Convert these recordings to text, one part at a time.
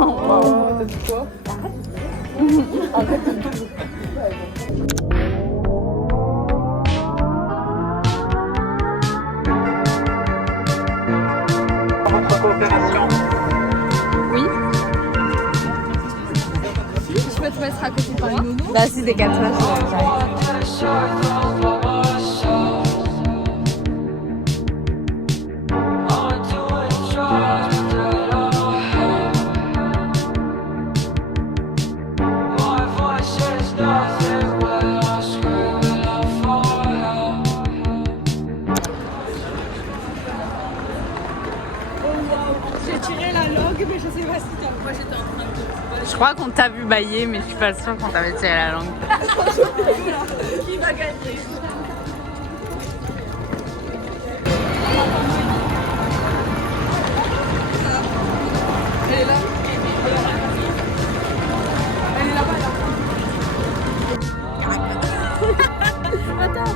T'as dit quoi? Votre confirmation. Oui. Je peux te mettre à côté de moi. Bah si des 4 j'arrive. J'ai tiré la langue, mais je sais pas si t'as. Moi j'étais en train de. Je crois qu'on t'a vu bailler, mais je suis pas sûre qu'on t'avait tiré la langue. Qui va gagner? Elle est là. Elle est là-bas, là. Attends.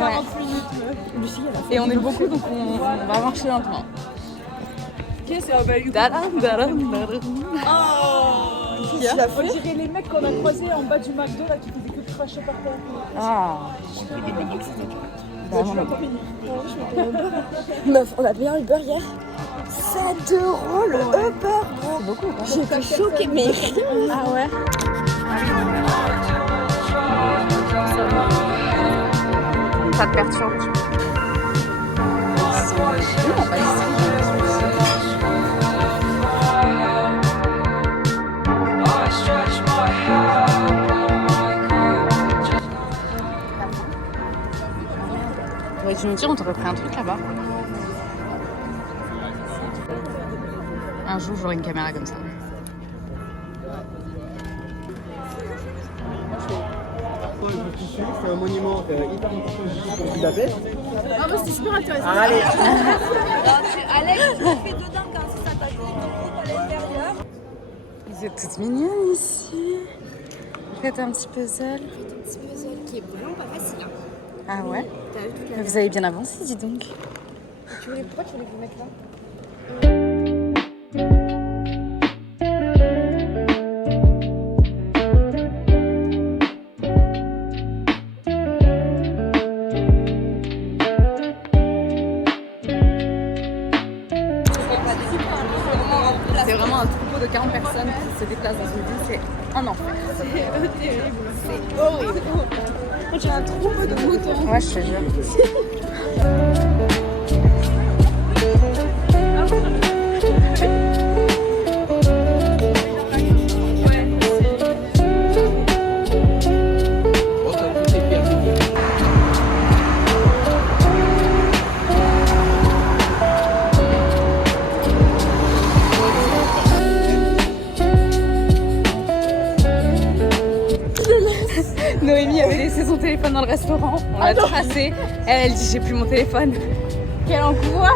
Ouais. Et on est beaucoup, donc on va marcher lentement. Qu'est-ce que c'est? On dirait les mecs qu'on a croisés en bas du McDo là qui faisaient que cracher par terre. Ah. Meuf, on a payé un Uber hier. 7 € le Uber, gros. C'est beaucoup. Hein. J'étais choquée, mais Ah ouais. Ça te perturbe. Ouais, tu me dis, on t'aurait pris un truc là-bas. Un jour, j'aurai une caméra comme ça. C'est un monument hyper important pour Budapest. Ah, bah c'était super intéressant. Allez. Alex, tu fais dedans quand ça t'a joué ton groupe à l'intérieur. Vous êtes toutes mignonnes ici. Faites un petit puzzle. Un petit puzzle qui est vraiment pas facile. Hein. Ah ouais. T'as vu toute Mais vous avez bien avancé, dis donc. Pourquoi tu voulais vous mettre là? C'est vraiment un troupeau de 40 personnes qui se déplacent dans une ville, c'est un enfer. C'est horrible. J'ai un troupeau de moutons. Ouais, je te jure. Noémie avait laissé son téléphone dans le restaurant, on l'a tracé. Elle dit j'ai plus mon téléphone. Quelle angoisse.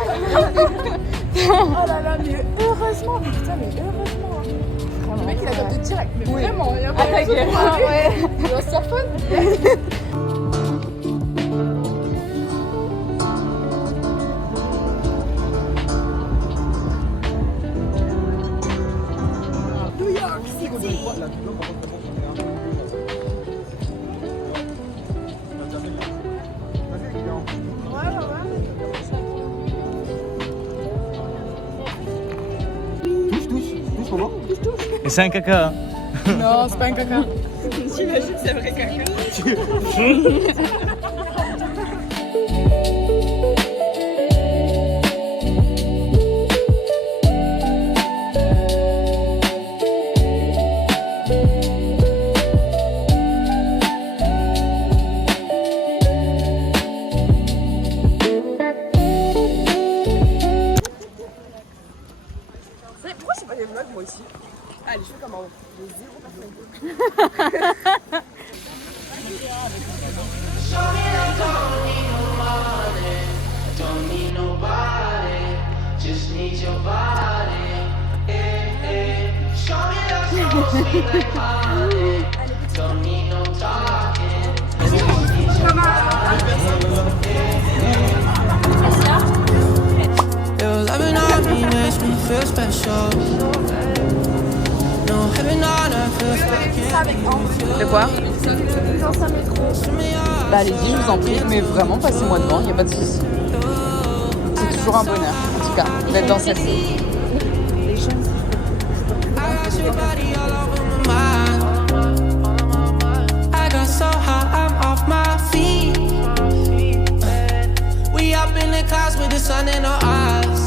Oh là là, mais heureusement, mais putain, mais heureusement. Le mec il a capté direct, mais vraiment, il y a pas ta gueule. Ouais, il a sa phone. New York City. Touche comment? Et c'est un caca. Non, c'est pas un caca. T'imagines, c'est un vrai caca. Pourquoi c'est pas des vlogs moi aussi? Allez, je fais comme avant. J'ai 0 personne. Don't need nobody, just need your body. Show me that so sweet like honey. Don't need no talk. me feel special. No heaven on earth feels like it. De quoi? Bah allez-y, je vous en prie, mais vraiment passez-moi devant, y a pas de souci. C'est toujours un bonheur, en tout cas, d'être dans cette série. I got your body all over my mind. I got so high, I'm off my feet. We up in the clouds with the sun in our eyes.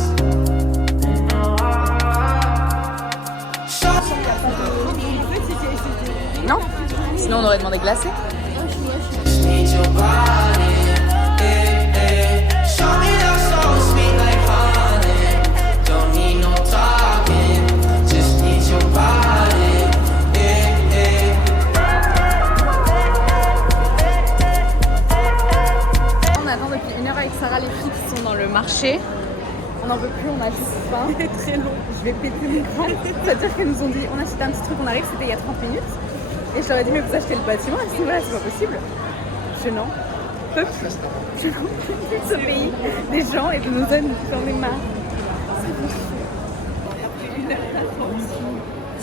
Non? Sinon on aurait demandé glacé. Just need your body, eh, eh. Show me that soul sweet like honey. Don't need no talking, just need your body, eh, eh. On attend depuis 1 heure avec Sarah les filles qui sont dans le marché. On n'en peut plus, on a juste faim. Il est très long. Je vais péter mon crâne. C'est-à-dire qu'elles nous ont dit on achète un petit truc, on arrive, c'était il y a 30 minutes. Et je leur ai dit mais vous achetez le bâtiment? Elle s'est dit voilà, c'est pas possible. Je n'en peux plus. Je n'en peux plus de ce pays, des gens et de nos amis. J'en ai marre.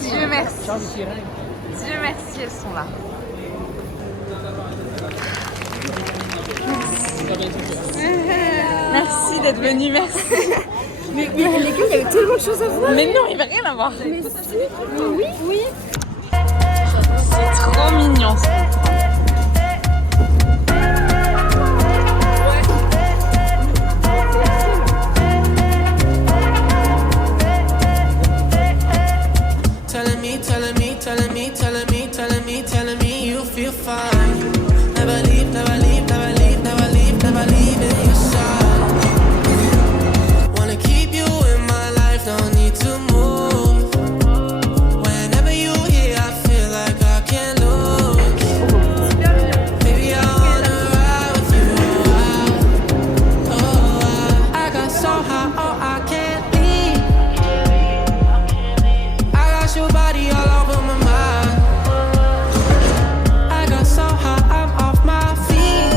Dieu merci. Dieu merci, elles sont là. Merci d'être venu, merci. Mais les gars, il y avait tellement de choses à voir. Mais non, il va rien avoir. Mais si, mais oui, oui. C'est trop mignon ça. Telling me, telling me, telling me, telling me, telling me, telling me you feel fine. Never leave, never leave, never leave, never leave, never leave in your side. Wanna keep you in my life, no need to move. Whenever you here, I feel like I can't lose. Baby, I wanna ride with you. I got so high, oh, I can't leave. I got your body all over my mind. I got so high, I'm off my feet.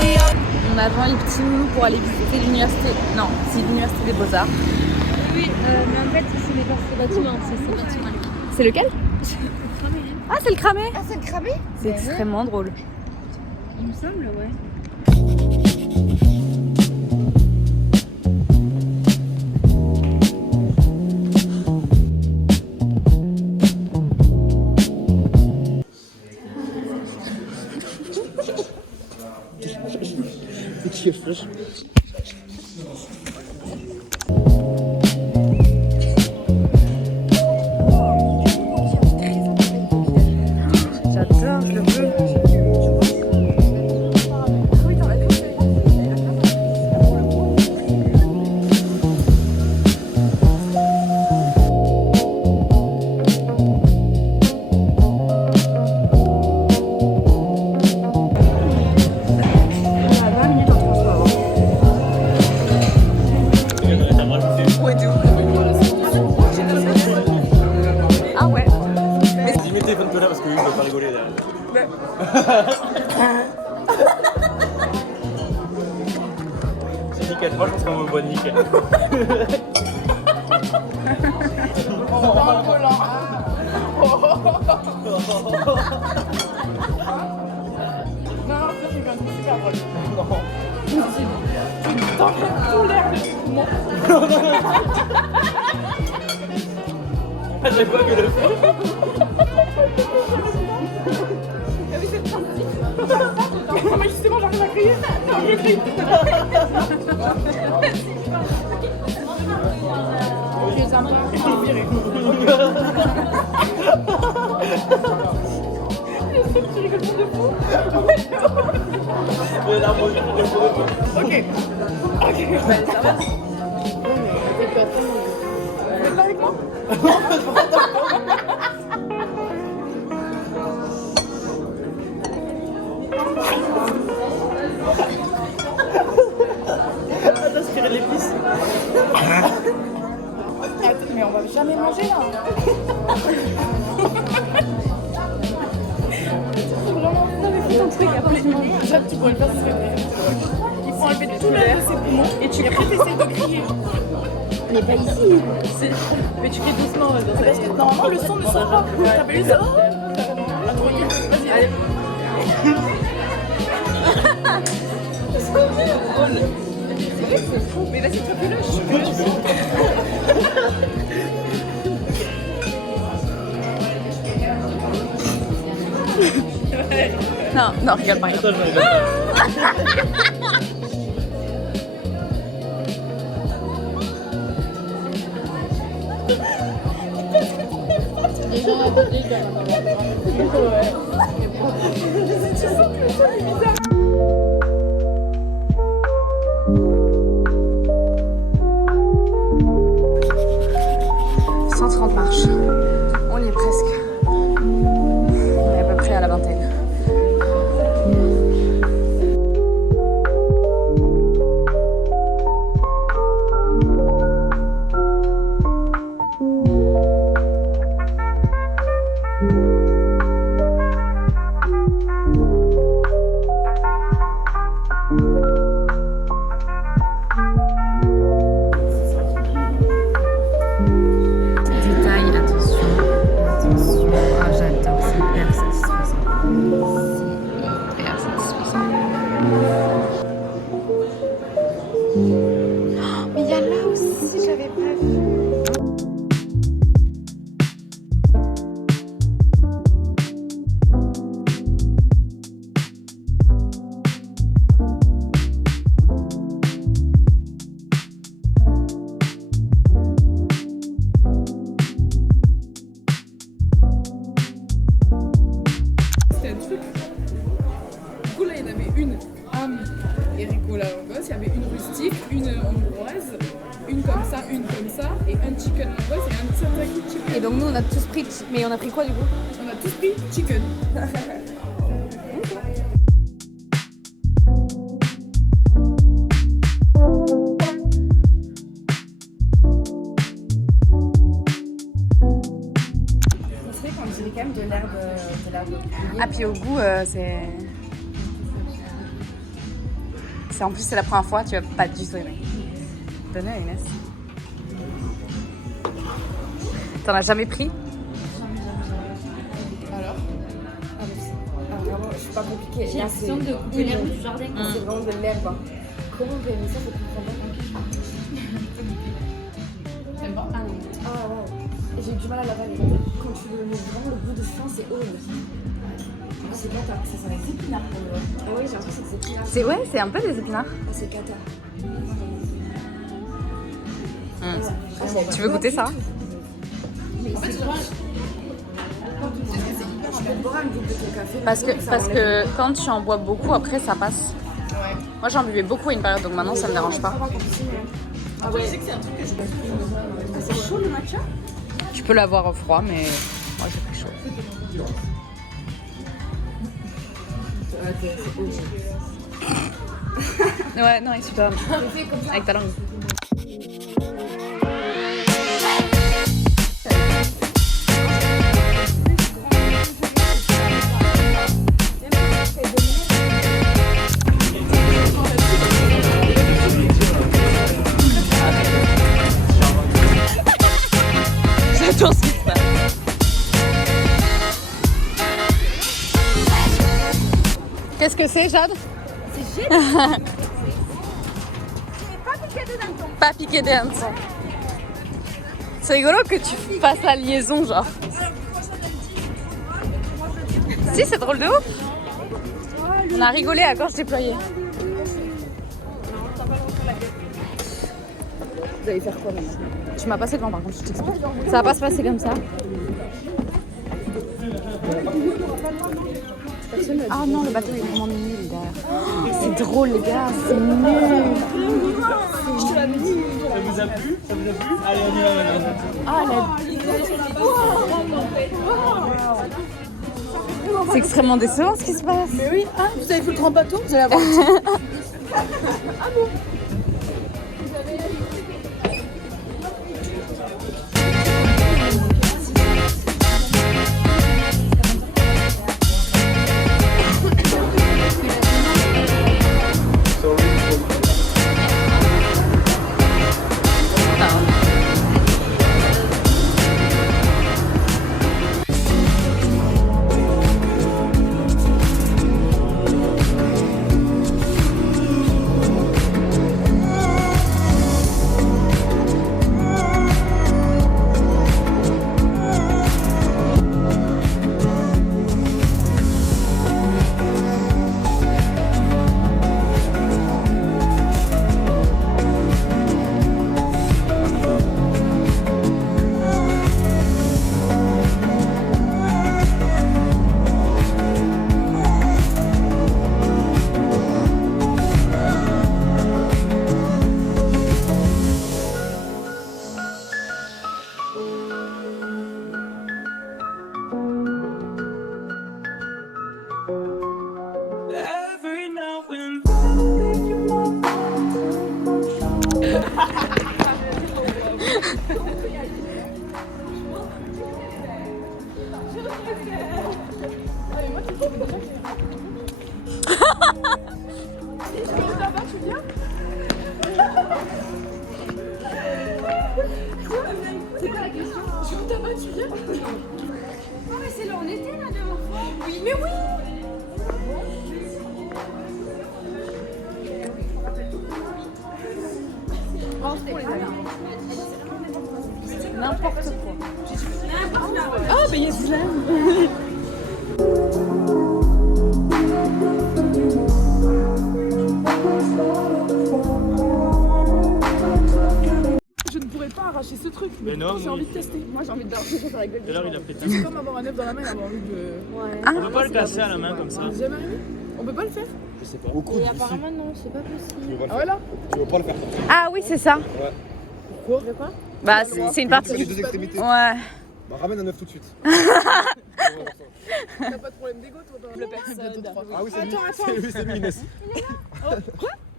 We are On attend les petits loulous pour aller visiter l'université. Non, c'est l'université des Beaux-Arts. Oui, mais en fait, c'est les bâtiments, c'est ces bâtiments-là. C'est lequel? Ah, c'est le cramé. Ah, c'est le cramé? C'est extrêmement drôle. Il me semble, ouais. J'adore, je le veux. Ah ouais. Dis mes téléphones là parce que lui il va pas rigoler derrière. C'est nickel, moi je pense qu'on me voit nickel. J'ai pas que le fait. Non, mais justement, j'arrive à crier. Non, je crie. Je les aime. Je l'ai viré. Tu rigoles pour de fou. Ok. Ok. Ça va. Vous êtes là avec moi? Aspirer l'épice. Mais on va jamais manger là. C'est vraiment ça, mais fais un truc après. Jacques, tu pourrais le faire, ce serait bien. Il faut enlever tout l'air de ses poumons et tu essaies de crier. Mais pas ici. Mais tu fais doucement. Parce que normalement, le son ne sort pas. T'as pas eu ça? Vas-y, allez. Mais vas-y, toi, fais-le. Je suis curieuse. Non, non, regarde pas. Attends, je vais regarder. Marches. On y est presque. On est à peu près à la vingtaine. Mais il y a là aussi, j'avais pas vu. C'était un truc. Du coup, là, il y en avait une âme et Ricola Angoisse. Il y avait une rustique, une hongroise, une comme ça, et un chicken angoisse et un tataki chicken. Et donc nous on a tous pris, mais on a pris quoi du coup? On a tous pris chicken. C'est vrai qu'on dirait quand même de l'herbe Ah puis au goût c'est en plus c'est la première fois, tu vas pas du tout aimer. Donnez à Inès. T'en as jamais pris? Alors Vraiment, je suis pas compliquée. J'ai l'impression de couper l'herbe du jardin. C'est vraiment de l'herbe. Comment on peut aimer ça? Je comprends pas. T'aimes pas? Ah non. Ah ouais. J'ai eu du mal à l'avaler. Quand tu le mets vraiment, le goût de fin, c'est horrible. C'est cata. Ça sent les épinards pour le. Ah oui, j'ai l'impression que c'est des épinards. C'est ouais, c'est un peu des épinards. Ah, c'est cata. Tu veux goûter ça? En fait, Parce que quand tu en bois beaucoup, après ça passe. ouais. Moi j'en buvais beaucoup à une période, donc maintenant ça me dérange pas. Ah ouais. Je sais que c'est un truc que je passe plus. C'est chaud le matcha? Tu peux l'avoir au froid, mais moi j'ai pris chaud. Ouais, non, il est super. Avec ta langue. J'adore ce qui se passe. Qu'est-ce que c'est, Jade? C'est génial. Pas piqué des hannetons. C'est rigolo que tu fasses la liaison, genre. Si, c'est drôle de ouf. On a rigolé à gorge déployée. Vous allez faire quoi maintenant? Tu m'as passé devant par contre, je t'explique. Ça va pas se passer comme ça. Ah non, le bateau est vraiment nul derrière. C'est drôle les gars, c'est nul. Ça vous a plu? Ça vous a plu? Allez, on y va maintenant. Ah, c'est extrêmement décevant ce qui se passe. Mais oui, ah, vous avez fait le grand bateau, vous allez avoir. C'est quoi la question? Je suis tabac, tu viens? Oh, mais c'est là, on était la dernière fois. Oui, mais oui! N'importe quoi. Ah, bah yes, je ne pourrais pas arracher ce truc, mais non, j'ai envie de tester. Moi j'ai envie de l'arracher sur la gueule. Tout à l'heure, il a pété. C'est comme avoir un œuf dans la main et avoir envie de. On peut pas le casser à la main comme ça. Jamais arrivé. On peut pas le faire. Je sais pas. Au coude, Et apparemment, non, c'est pas possible. Ah voilà. tu veux pas le faire. Ah oui, c'est ça. Pourquoi? Bah, c'est une partie. Les deux extrémités. Ouais. Bah, ramène un œuf tout de suite. T'as pas de problème d'égo toi dans le bientôt 3. Ah oui, c'est lui, Inès.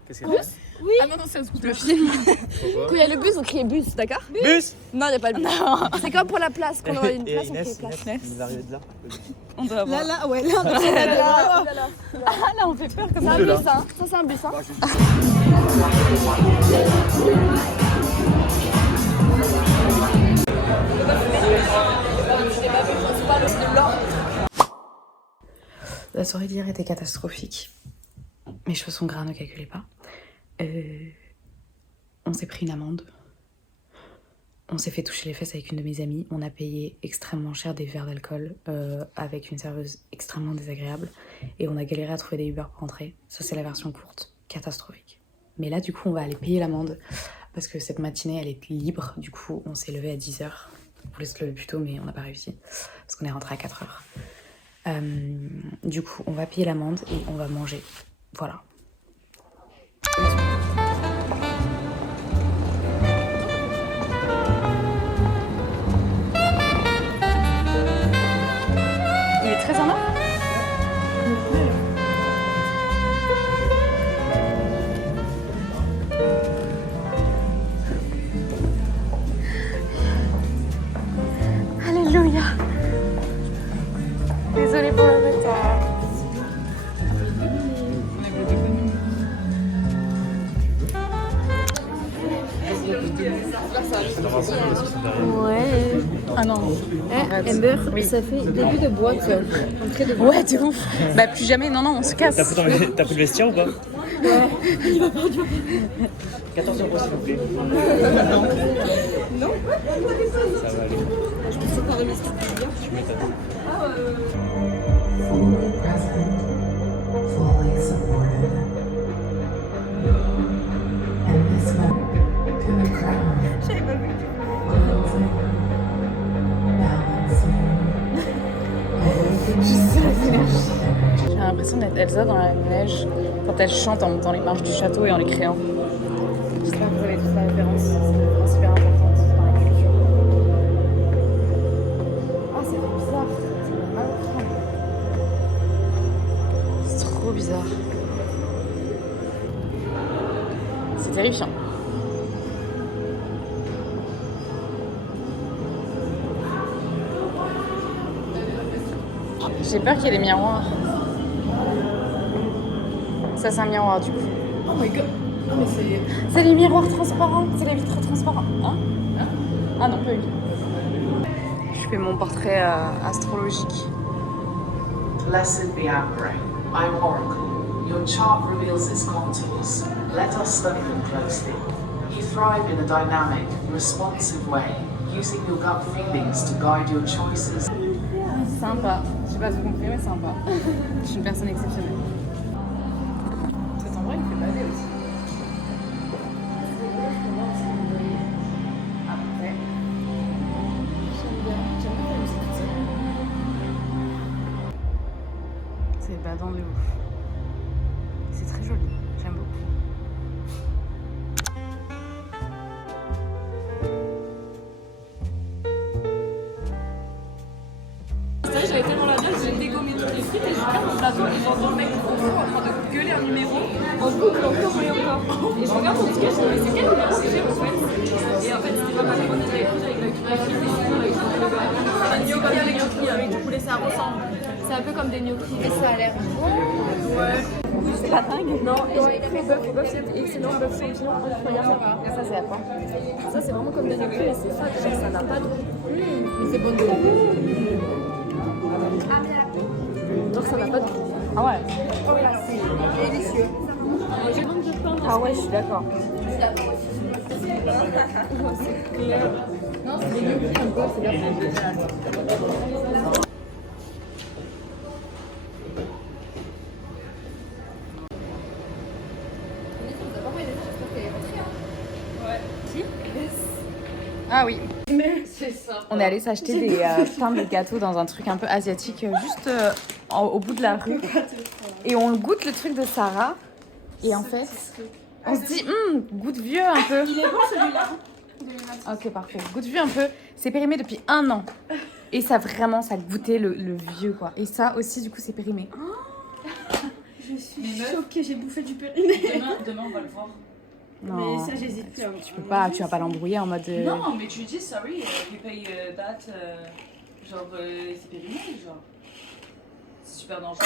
Qu'est-ce qu'il y a? Ah non, non, c'est un scooter. Le film. Quand il y a le bus, on crie bus, d'accord? Bus. Non, il n'y a pas de bus. C'est comme pour la place. Quand on a une place, on Inès, fait place. il va arriver de là. On doit avoir. Là, ouais, là. Ah là, on fait peur comme ça. de C'est un là. bus, hein. Ça, c'est un bus, hein. La soirée d'hier était catastrophique. Mes cheveux sont gras, ne calculez pas. On s'est pris une amende. On s'est fait toucher les fesses avec une de mes amies. On a payé extrêmement cher des verres d'alcool avec une serveuse extrêmement désagréable. Et on a galéré à trouver des Uber pour rentrer. Ça, c'est la version courte. Catastrophique. Mais là, du coup, on va aller payer l'amende. Parce que cette matinée, elle est libre. Du coup, on s'est levé à 10h. On voulait se lever plus tôt, mais on n'a pas réussi. Parce qu'on est rentré à 4h. Du coup, on va payer l'amende et on va manger. Voilà. Il est très en or. Alléluia. Désolée pour le retard. Ouais. Ah non. Amber, ça fait début de boîte. Entrée de boîte. Ouais, de ouf. Bah plus jamais, non, on se casse. T'as pris le vestiaire ou pas? Ouais. Il va pas durer. 14 € s'il vous plaît. Non. Ça va aller. Je peux pas remettre ce que Tu m'étonnes. Fully present, fully supported. And this moment to the crown. Closing, balancing. J'ai l'impression d'être Elsa dans la neige quand elle chante en montant les marches du château et en les créant. J'espère que vous avez tous la référence. C'est une référence super importante dans la culture. Ah, ça fait bizarre. Ça fait mal au crâne. C'est trop bizarre. C'est terrifiant. J'ai peur qu'il y ait des miroirs. Ça, c'est un miroir du coup. Oh my god. Non mais c'est. C'est les miroirs transparents, c'est les vitres transparentes. Hein? Ah non, pas une. Je fais mon portrait astrologique. Blessed be Ambre, I'm Oracle. Your chart reveals its contours. Let us study them closely. You thrive in a dynamic, responsive way, using your gut feelings to guide your choices. Sympa. Je sais pas si vous comprenez, mais sympa. Je suis une personne exceptionnelle. Cet endroit il me fait bader aussi. Après. J'aime bien la musique toute seule. C'est badant de ouf. C'est très joli. J'aime beaucoup. J'avais tellement la dalle, j'ai dégommé toutes les frites et je regarde mon plateau et j'entends le mec au fond en train de gueuler un numéro en boucle encore et encore. Et je regarde mon disque et je me dis mais c'est quel numéro que j'ai en fait? Et en fait c'était pas ma numéro que j'avais pris avec le yoga avec du poulet serré. C'est un peu comme des gnocchis. Mais ça a l'air bon. Ouais. C'est pas dingue. Non, ils ont écrit bœuf c'est excellent, bœuf champignon, incroyable. Ça, c'est à quoi? Ça, c'est vraiment comme des gnocchis, mais c'est fat, genre ça n'a pas de goût. Mais c'est bon de goût. Genre ça n'a pas de goût. Ah ouais. C'est délicieux. Je manque de pain. Ah ouais, je suis d'accord. Non, c'est des gnocchis comme quoi, c'est bien. Ah oui. On est allé s'acheter des pains de gâteau dans un truc un peu asiatique, juste au bout de la rue. Et on goûte le truc de Sarah. Et en fait, on se dit, goûte vieux un peu. Il est bon celui-là. Ok, parfait. Goûte vieux un peu. C'est périmé depuis 1 an. Et ça vraiment, ça goûtait le vieux quoi. Et ça aussi, du coup, c'est périmé. Je suis choquée, j'ai bouffé du périmé. Demain, on va le voir. Non. Mais ça, j'hésite. Tu peux pas, tu vas pas l'embrouiller en mode. Non, mais tu dis, sorry, we pay that, genre, c'est périmé, genre. C'est super dangereux.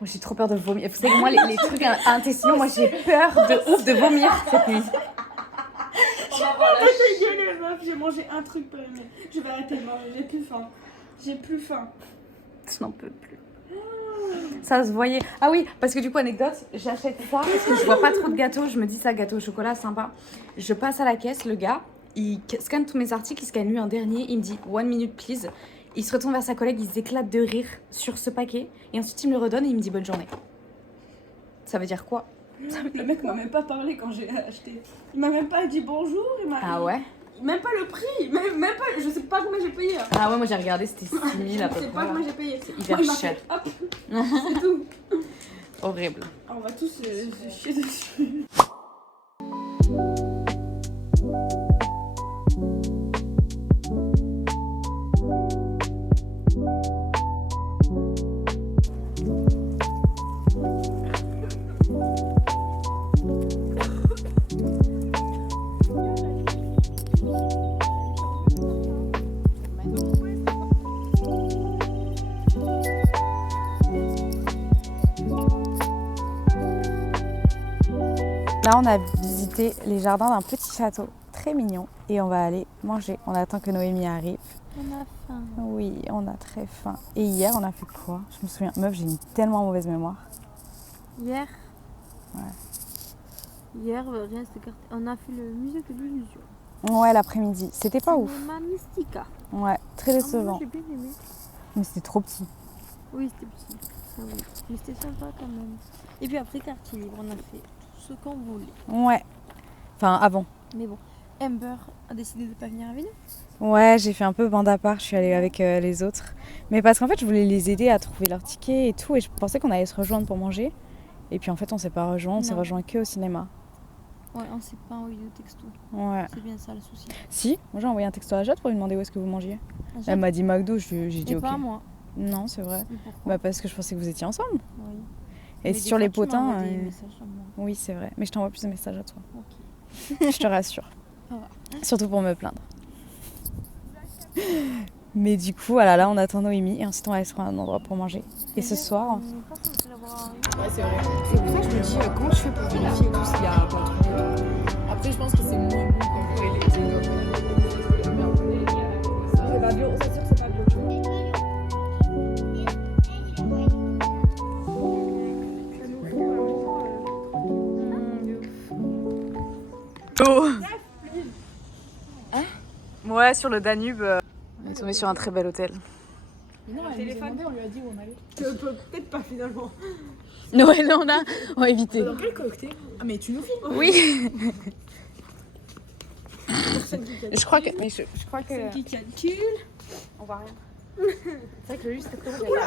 Moi, j'ai trop peur de vomir. Vous savez, moi, les trucs intestinaux, moi, j'ai peur de ouf de vomir cette nuit. Ta gueule, meuf, j'ai mangé un truc périmé. Je vais arrêter de manger, j'ai plus faim. J'ai plus faim. Je n'en peux plus. Ça se voyait. Ah oui, parce que du coup, anecdote, j'achète ça parce que je vois pas trop de gâteaux. Je me dis ça, gâteau au chocolat, sympa. Je passe à la caisse, le gars, il scanne tous mes articles, il scanne lui en dernier, il me dit 1 minute please. Il se retourne vers sa collègue, il s'éclate de rire sur ce paquet et ensuite il me le redonne et il me dit bonne journée. Ça veut dire quoi? Le mec m'a même pas parlé quand j'ai acheté. Il m'a même pas dit bonjour. Ah ouais? Même pas le prix. Même pas. Je sais pas combien j'ai payé. Ah ouais, moi j'ai regardé, c'était 6 000 à peu Je sais près. pas combien j'ai payé. C'est hyper Moi, il m'a cher. fait, hop, c'est tout. Horrible. Ah, on va tous se chier dessus. Là, on a visité les jardins d'un petit château très mignon et on va aller manger. On attend que Noémie arrive. On a faim. Oui, on a très faim. Et hier, on a fait quoi? Je me souviens. Meuf, j'ai une tellement mauvaise mémoire. Hier. Ouais. Hier, rien s'est on a fait le musée de l'illusion. Ouais, l'après-midi. C'était pas ouf. Cinéma Mystica. Ouais, très Moi, décevant. j'ai bien aimé. Mais c'était trop petit. Oui, c'était petit. Ça, oui. Mais c'était sympa quand même. Et puis après, quartier libre, on a fait tout ce qu'on voulait. Ouais. Enfin, avant. Mais bon, Amber a décidé de pas venir avec nous. Ouais, j'ai fait un peu bande à part. Je suis allée avec les autres. Mais parce qu'en fait, je voulais les aider à trouver leur ticket et tout. Et je pensais qu'on allait se rejoindre pour manger. Et puis en fait, on s'est pas rejoint. On s'est Non. rejoint que au cinéma. Ouais, on s'est pas envoyé de texto. Ouais. C'est bien ça le souci. Si, moi j'ai envoyé un texto à Jade pour lui demander où est-ce que vous mangiez. Elle m'a dit McDo, j'ai dit Et ok. pas moi. Non, c'est vrai. Mais pourquoi? Bah parce que je pensais que vous étiez ensemble. Oui. Et Mais des sur fois, les tu m'envoies potins. des messages à moi. Oui, c'est vrai. Mais je t'envoie plus de messages à toi. Ok. Je te rassure. Ça va. Surtout pour me plaindre. Mais du coup, voilà, là on attend Noémie et ensuite on va aller sur un endroit pour manger. Et ce soir. On est pas censé l'avoir arrivé. Ouais, c'est vrai. C'est pour ça que je me dis comment je fais pour vérifier tout s'il y a pas trop. Après, je pense que c'est moins bon qu'on pourrait les dire. C'est pas bio, c'est sûr que c'est pas bio. Oh. Hein? Ouais, sur le Danube. On est tombé sur un très bel hôtel. Non, elle nous a demandé, on lui a dit où on allait. Peut-être pas finalement. Ouais, là on a évité. Dans quel cocktail? Ah, mais tu nous filmes? Oui. Je crois que. Mais je crois que. Qui calcule? On voit rien. C'est vrai que le juste c'était trop bien.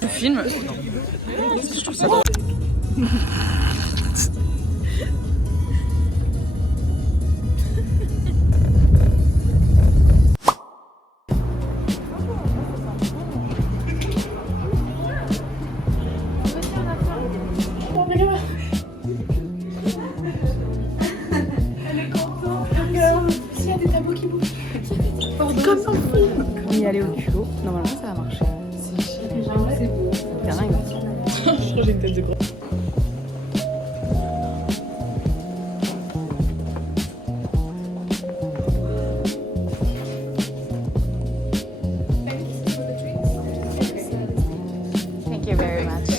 Tu filmes. Je trouve ça drôle. On y allait au culot. Normalement ça va marcher. Si quand j'ai une tête de gros. Thank you very much.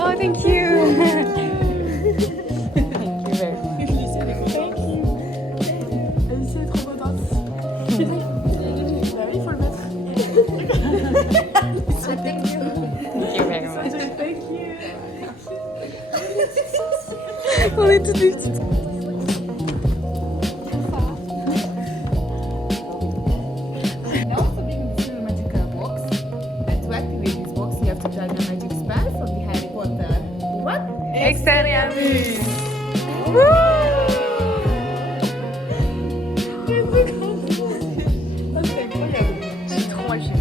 Oh, thank you. Thank you very much. Alicia est trop contente. Bah oui, il faut le mettre. Thank you very much. Thank you. On est toutes des petites. Now for being this little magical box, and to activate this box, you have to charge a magic spell from the Harry Potter. What? Expelliarmus. J'ai trop mal fait.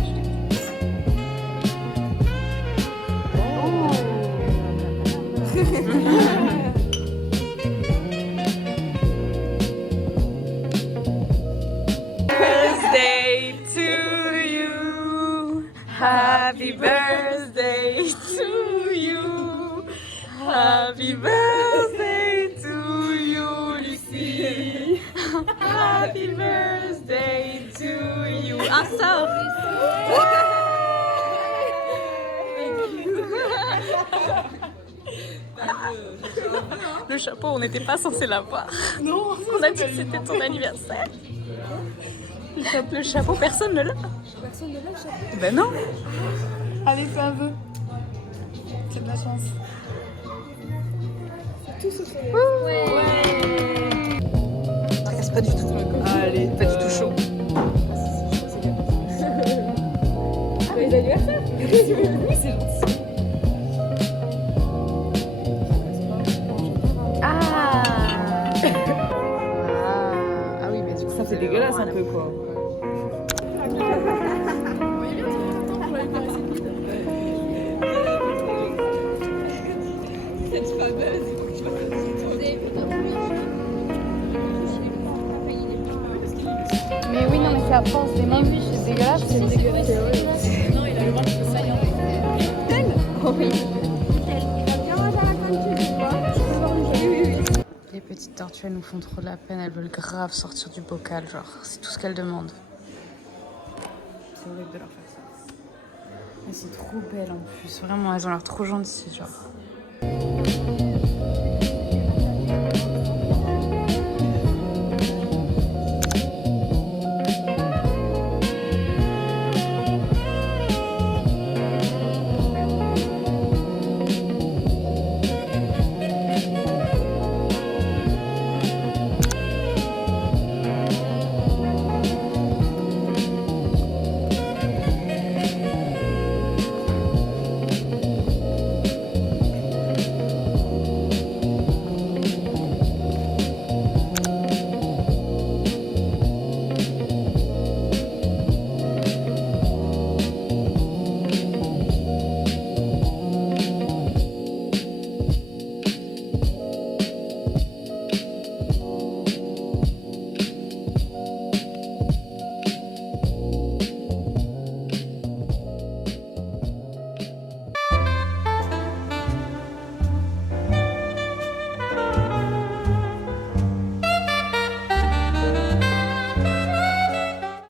Birthday to you. Happy birthday to you. Happy birthday to you, Lucie. Happy birthday to you. Un sort. Le chapeau, on n'était pas censé l'avoir. Non. On a dit que c'était ton anniversaire. Le chapeau, personne ne l'a. Personne ne l'a le chapeau. Ben non. Allez, fais un vœu. C'est de la chance. Tout ce soleil. C'est pas du tout. Allez, pas du tout chaud. Les anniversaires. Oui, c'est gentil. Ah oui, mais du coup, Ça fait dégueulasse un peu quoi. Mais oui, non, mais c'est à force des mains, c'est dégueulasse, c'est dégueulasse. Non, il a le ventre saillant. Les petites tortues, elles nous font trop de la peine, elles veulent grave sortir du bocal, genre, c'est tout ce qu'elles demandent. C'est horrible de leur faire ça. Elles sont trop belles en plus, vraiment, elles ont l'air trop gentilles, genre.